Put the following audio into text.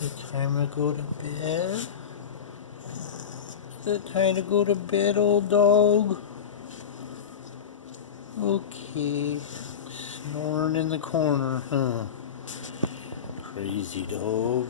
Is it time to go to bed? Is it time to go to bed, old dog? Okay. Snoring in the corner, huh? Crazy dog.